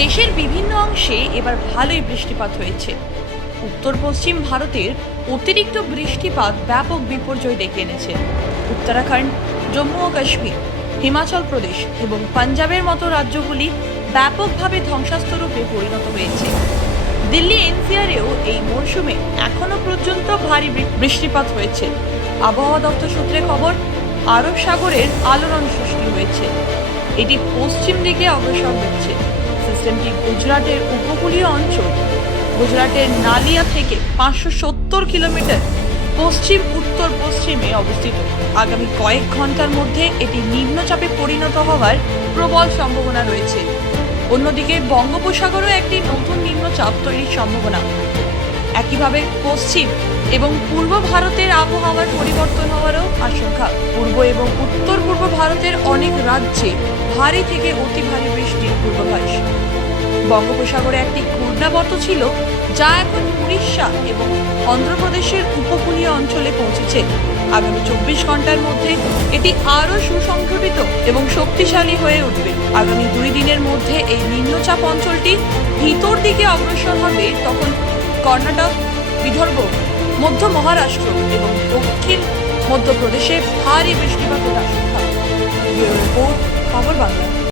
দেশের বিভিন্ন অংশে এবার ভালোই বৃষ্টিপাত হয়েছে। উত্তর পশ্চিম ভারতের অতিরিক্ত বৃষ্টিপাত ব্যাপক বিপর্যয় ডেকে এনেছে। উত্তরাখণ্ড, জম্মু ও কাশ্মীর, হিমাচল প্রদেশ এবং পাঞ্জাবের মতো রাজ্যগুলি ব্যাপকভাবে ধ্বংসাস্তরূপে পরিণত হয়েছে। দিল্লি এনসিআরেও এই মরশুমে এখনও পর্যন্ত ভারী বৃষ্টিপাত হয়েছে। আবহাওয়া দপ্তর সূত্রে খবর, আরব সাগরের আলোড়ন সৃষ্টি হয়েছে। এটি পশ্চিম দিকে অগ্রসর হচ্ছে। সিস্টেমটি গুজরাটের উপকূলীয় অঞ্চল। গুজরাটের নালিয়া থেকে পাঁচশো সত্তর কিলোমিটার পশ্চিম, উত্তর পশ্চিমে অবস্থিত। আগামী কয়েক ঘণ্টার মধ্যে এটি নিম্নচাপে পরিণত হওয়ার প্রবল সম্ভাবনা রয়েছে। অন্যদিকে বঙ্গোপসাগরও একটি নতুন নিম্নচাপ তৈরির সম্ভাবনা। একইভাবে পশ্চিম এবং পূর্ব ভারতের আবহাওয়ার পরিবর্তন হওয়ারও আশঙ্কা। পূর্ব এবং উত্তর পূর্ব ভারতের অনেক রাজ্যে ভারী থেকে অতি ভারী বৃষ্টির পূর্বাভাস। বঙ্গোপসাগরে একটি ঘূর্ণাবর্ত ছিল, যা এখন উড়িষ্যা এবং অন্ধ্রপ্রদেশের উপকূলীয় অঞ্চলে পৌঁছেছে। আগামী চব্বিশ ঘণ্টার মধ্যে এটি আরও সুসংগঠিত এবং শক্তিশালী হয়ে উঠবে। আগামী দুই দিনের মধ্যে এই নিম্নচাপ অঞ্চলটি ভিতর দিকে অগ্রসর হবে, তখন কর্ণাটক বিদর্ভ মধ্য মহারাষ্ট্র এবং দক্ষিণ মধ্যপ্রদেশে ভারী বৃষ্টিপাতের আশঙ্কা। খবর বাংলা।